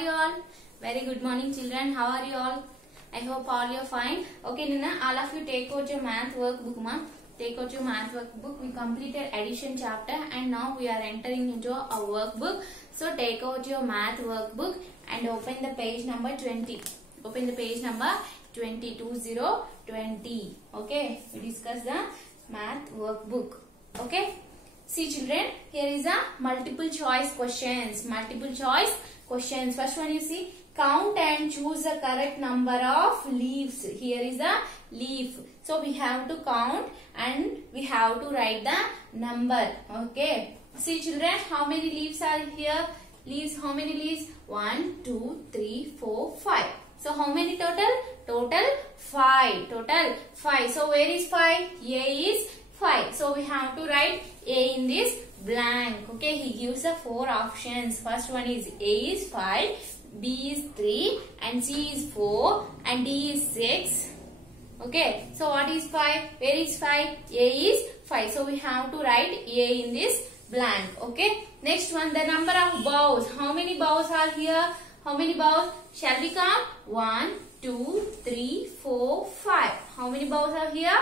are you all? Very good morning, children. How are you all? I hope all you are fine. Okay, Nina, all of you take out your math workbook, ma. Take out your math workbook. We completed addition chapter and now we are entering into a workbook. So take out your math workbook and open the page number 20. Open the page number 20. Okay, we discuss the math workbook. Okay. See children, here is a multiple choice questions. Multiple choice questions. First one you see, count and choose the correct number of leaves. Here is a leaf. So we have to count and we have to write the number. Okay. See children, how many leaves are here? Leaves, how many leaves? 1, 2, 3, 4, 5. So how many total? Total 5. Total 5. So where is 5? A is 5. So we have to write A in this blank. Okay, he gives the 4 options. First one is A is 5, B is 3 and C is 4 and D is 6. Okay, so what is 5? Where is 5? A is 5. So we have to write A in this blank. Okay, next one, the number of bows. How many bows are here? How many bows? Shall we count? 1, 2, 3, 4, 5. How many bows are here?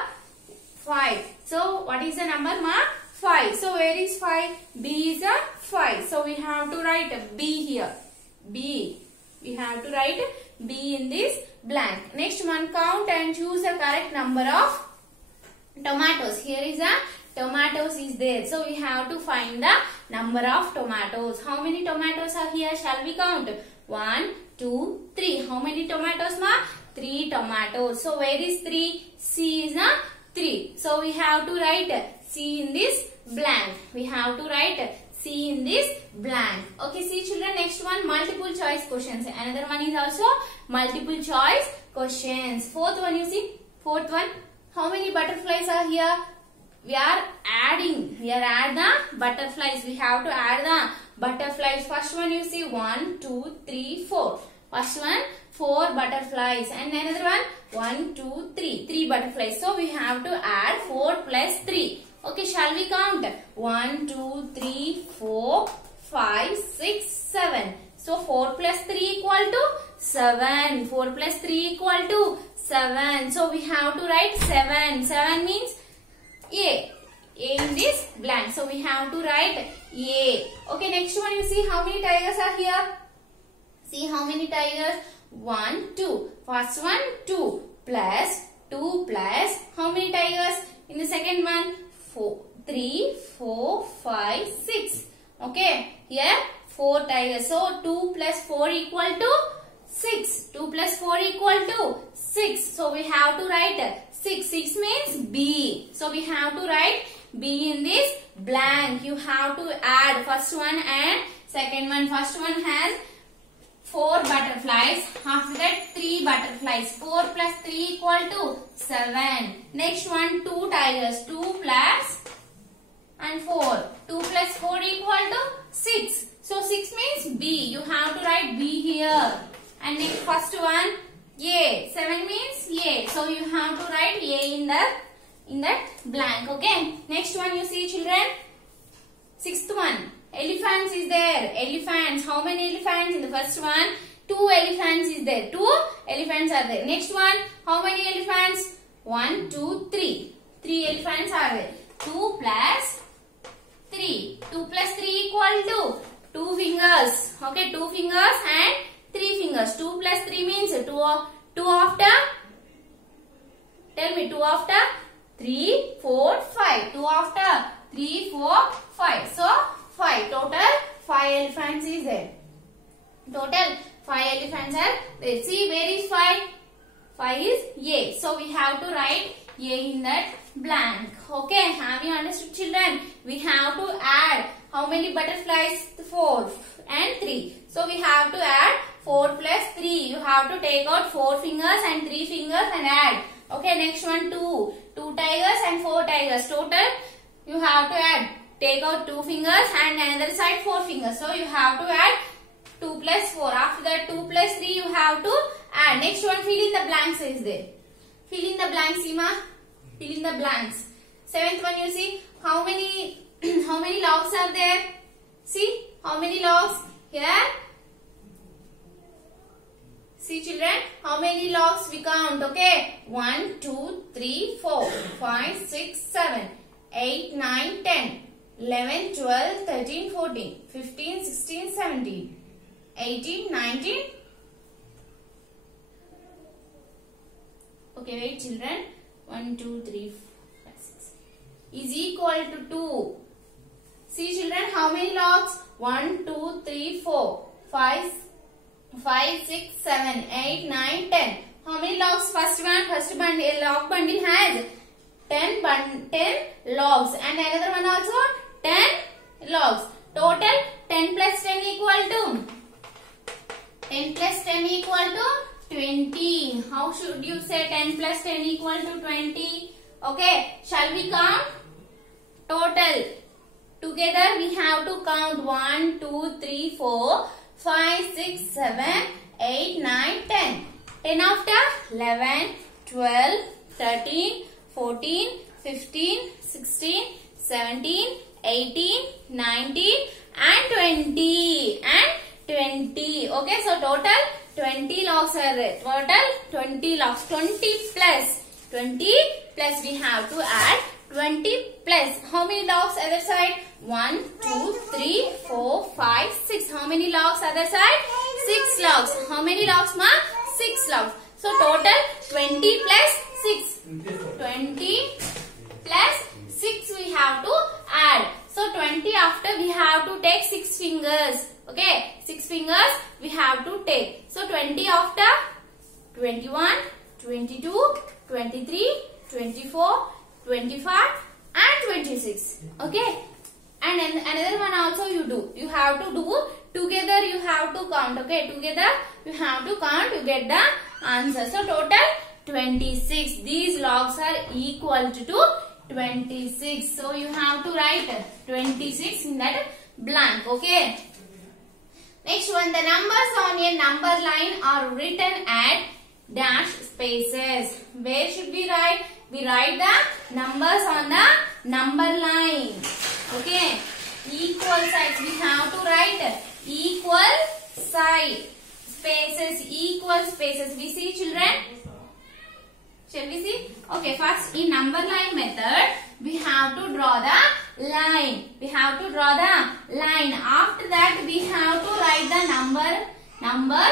5. So what is the number, ma? 5. So where is 5? B is a 5. So we have to write a B here. B. We have to write B in this blank. Next one, count and choose the correct number of tomatoes. Here is a tomatoes is there. So we have to find the number of tomatoes. How many tomatoes are here? Shall we count? 1, 2, 3. How many tomatoes, ma? 3 tomatoes. So where is 3? C is a 3. So we have to write C in this blank. We have to write C in this blank. Okay, see children, next one, multiple choice questions. Another one is also multiple choice questions. Fourth one you see. Fourth one, how many butterflies are here? We are adding. We are add the butterflies. We have to add the butterflies. First one you see 1, 2, 3, 4. First one 4 butterflies and another one 1, 2, 3. 3 butterflies. So we have to add 4 plus 3. Okay, shall we count? 1, 2, 3, 4, 5, 6, 7. So 4 plus 3 equal to 7. 4 plus 3 equal to 7. So we have to write 7. 7 means A. A in this blank. So we have to write A. Okay, next one you see how many tigers are here. See how many tigers? 1, 2. First one 2 plus 2 plus how many tigers? In the second one 4, 3, 4, 5, 6. Okay, here 4 tigers. So 2 plus 4 equal to 6. 2 plus 4 equal to 6. So we have to write 6. 6 means B. So we have to write B in this blank. You have to add first one and second one. First one has 4 butterflies. After that 3 butterflies. 4 plus 3 equal to 7. Next one 2 tigers. 2 plus and 4. 2 plus 4 equal to 6. So 6 means B. You have to write B here. And next first one A. 7 means A. So you have to write A in that blank. Okay. Next one you see children. Sixth one. Elephants is there. Elephants. How many elephants? In the first one 2 elephants is there. 2 elephants are there. Next one. How many elephants? 1, 2, 3. 3 elephants are there. 2 plus 3. 2 plus 3 equal to 2 fingers. Okay. 2 fingers and 3 fingers. 2 plus 3 means 2 after. Tell me 2 after 3, 4, 5. 2 after 3, 4, 5. So 5. Total 5 elephants is there. Total 5 elephants are there. See where is 5? 5 is A. So we have to write A in that blank. Okay. Have you understood children? We have to add how many butterflies? 4 and 3. So we have to add 4 plus 3. You have to take out 4 fingers and 3 fingers and add. Okay. Next one 2. 2 tigers and 4 tigers. Total you have to add. Take out 2 fingers and another side 4 fingers. So you have to add 2 plus 4. After that 2 plus 3 you have to add. Next one fill in the blanks is there. Fill in the blanks, Seema. Fill in the blanks. Seventh one you see how many logs are there? See how many logs? Here See children, how many logs we count? Okay, 1, 2, 3, 4, 5, 6, 7, 8, 9, 10, 11, 12, 13, 14, 15, 16, 17, 18, 19. Okay, wait children. 1, 2, 3, 4, 5, 6 is equal to 2. See children, how many logs? 1, 2, 3, 4, 5, 6, 7, 8, 9, 10. How many logs? First bundle, a log bundle has 10 logs and another one also 10 logs. Total 10 plus 10 equal to 10 plus 10 equal to 20. How should you say 10 plus 10 equal to 20? Okay, shall we count? Total. Together we have to count 1, 2, 3, 4, 5, 6, 7, 8, 9, 10. 10 after 11, 12, 13, 14, 15, 16, 17, 18, 19 and 20. Okay, so total 20 logs are there. Total 20 logs. 20 plus we have to add 20 plus. How many logs other side? 1, 2, 3, 4, 5, 6. How many logs other side? 6 logs. How many logs ma? 6 logs. So total 20 plus 6. 20 plus 6 we have to add. So 20 after we have to take 6 fingers. Okay, 6 fingers we have to take. So 20 after 21, 22, 23, 24, 25 and 26. Okay. And another one also you do. You have to do together. You have to count. Okay. Together you have to count. You get the answer. So total 26. These logs are equal to 26. So you have to write 26 in that blank. Okay. Next one. The numbers on a number line are written at dash spaces. Where should we write? We write the numbers on the number line. Okay. Equal sides. We have to write equal side. Spaces. Equal spaces. We see children? Shall we see? Okay. First in number line method, we have to draw the line. We have to draw the line. After that, we have to write the number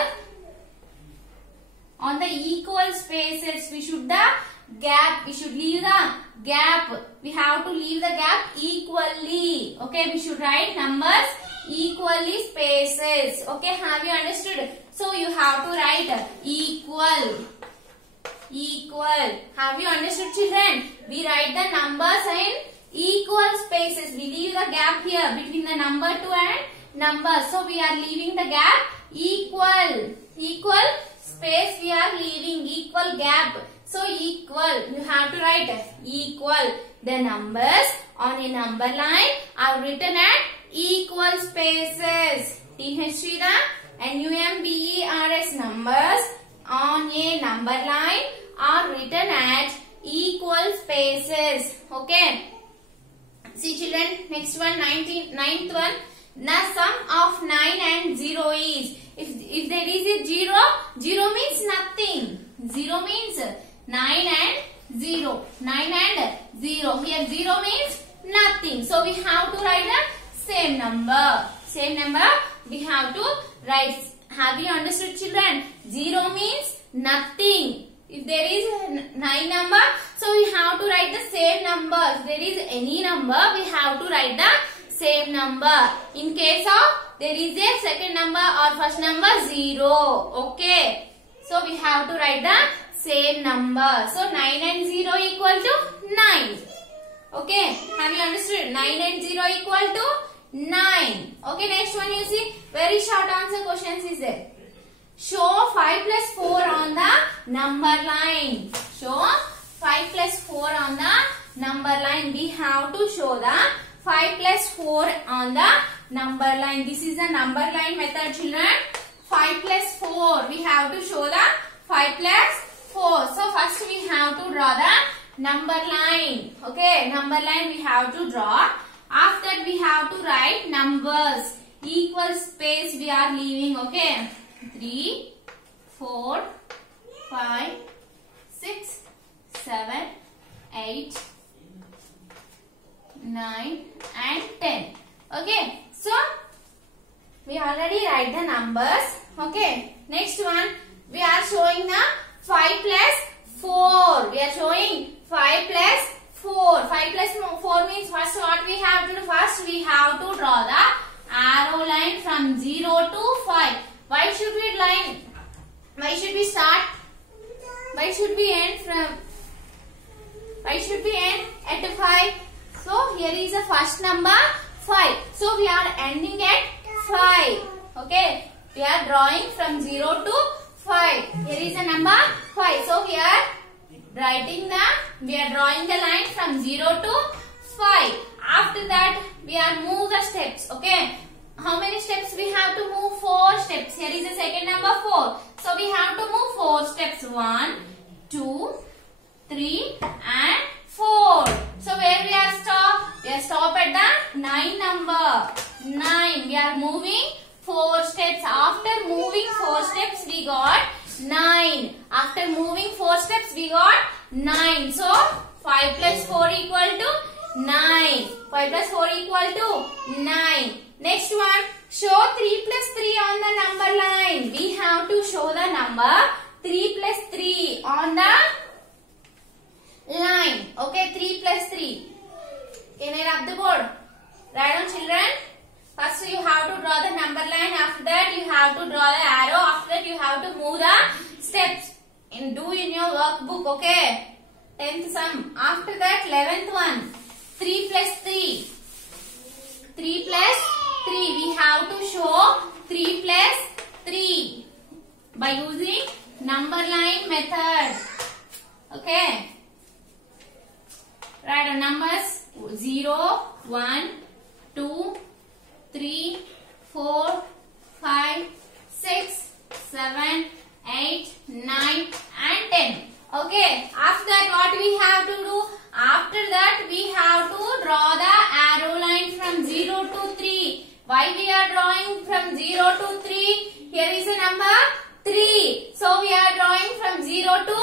on the equal spaces. We should the gap. We should leave the gap. We have to leave the gap equally. Okay, we should write numbers equally spaces. Okay, have you understood? So you have to write equal. Have you understood children? We write the numbers in equal spaces. We leave the gap here between the number 2 and number. So we are leaving the gap equal. Equal space we are leaving. Equal gap. So equal. You have to write equal. The numbers on a number line are written at equal spaces. THC the NUMBERS numbers on a number line are written at equal spaces. Okay. See children, next one, ninth one. The sum of 9 and 0 is, if there is a 0, 0 means nothing. 0 means 9 and 0. 9 and 0. Here 0 means nothing. So we have to write the same number. Same number we have to write. Have you understood children? 0 means nothing. If there is a 9 number, so we have to write the same number. If there is any number, we have to write the same number. In case of there is a second number or first number 0. Okay. So we have to write the same number. So 9 and 0 equal to 9. Okay. Have you understood? 9 and 0 equal to 9. Okay. Next one you see. Very short answer questions is there. Show 5 plus 4 on the number line. Show 5 plus 4 on the number line. We have to show the 5 plus 4 on the number line. This is the number line method children. 5 plus 4. We have to show the 5 plus 4. So first we have to draw the number line. Okay. Number line we have to draw. After that we have to write numbers. Equal space we are leaving. Okay. 3, 4, 5, 6, 7, 8, 9 and 10. Okay. So we already write the numbers. Okay. Next one, we are showing the 5 plus 4. We are showing 5 plus 4. 5 plus 4 means first what we have to do? First we have to draw the arrow line from 0 to 5. Why should we line? Why should we start? Why should we end from? Why should we end at 5? So here is the first number 5. So we are ending at 5. Okay. We are drawing from 0 to 5. Here is the number 5. So we are drawing the line from 0 to 5. After that, we are move the steps. Okay. How many steps we have to move? 4 steps. Here is the second number 4. So we have to move 4 steps. 1, 2, 3 and 4. So where we are stop? We are stop at the 9 number. 9. We are moving 4 steps. After moving 4 steps, we got 9. After moving 4 steps, we got 9. So 5 plus 4 equal to 9. 5 plus 4 equal to 9. Next one, show 3 plus 3 on the number line. We have to show the number 3 plus 3 on the line. Okay, 3 plus 3. Can I rub the board? Write down, children. First you have to draw the number line. After that you have to draw the arrow. After that you have to move the steps. And do in your workbook. Okay. 10th sum. After that 11th one. 3 plus 3. 3 plus 3. We have to show 3 plus 3 by using number line method. Okay. Write the numbers 0, 1, 2, 3, 4, 5, 6, 7, 8, 9 and 10. Okay. After that what we have to do? After that we have to draw the arrow line from 0 to 3. Why we are drawing from 0 to 3? Here is a number 3. So we are drawing from 0 to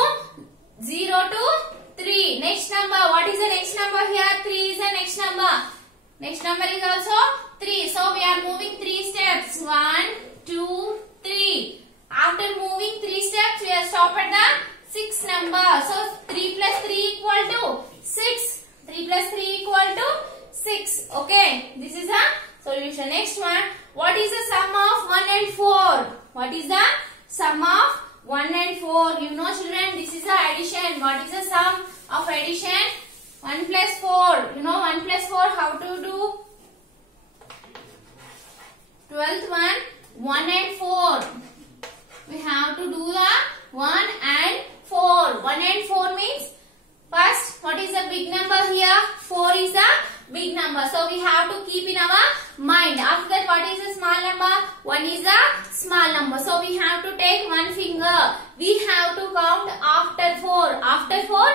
3. Next number. What is the next number here? 3 is the next number. Next number is also 3. So we are moving 3 steps. 1, 2, 3. After moving 3 steps, we are stopped at the 6 number. So 3 plus 3 equal to 6. 3 plus 3 equal to 6. Okay. This is the solution. Next one. What is the sum of 1 and 4? What is the sum of 1 and 4? You know, children, this is the addition. What is the sum of addition? 1 plus 4. You know 1 plus 4 how to do? 12th one. 1 and 4. We have to do the 1 and 4. 1 and 4 means first what is the big number here? 4 is the big number. So we have to keep in our mind. After that what is the small number? 1 is the small number. So we have to take one finger. We have to count after 4. After 4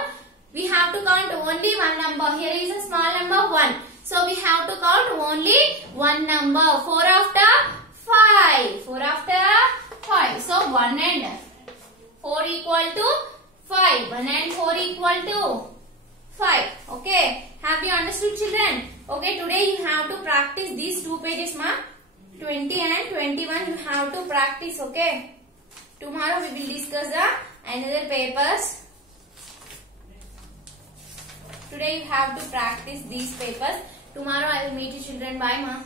we have to count only one number. Here is a small number 1. So we have to count only one number. 4 after 5. 4 after 5. So 1 and 4 equal to 5. 1 and 4 equal to 5. Okay. Have you understood, children? Okay. Today you have to practice these 2 pages, ma. 20 and 21 you have to practice. Okay. Tomorrow we will discuss the another papers. Today you have to practice these papers. Tomorrow I will meet you, children. Bye, ma.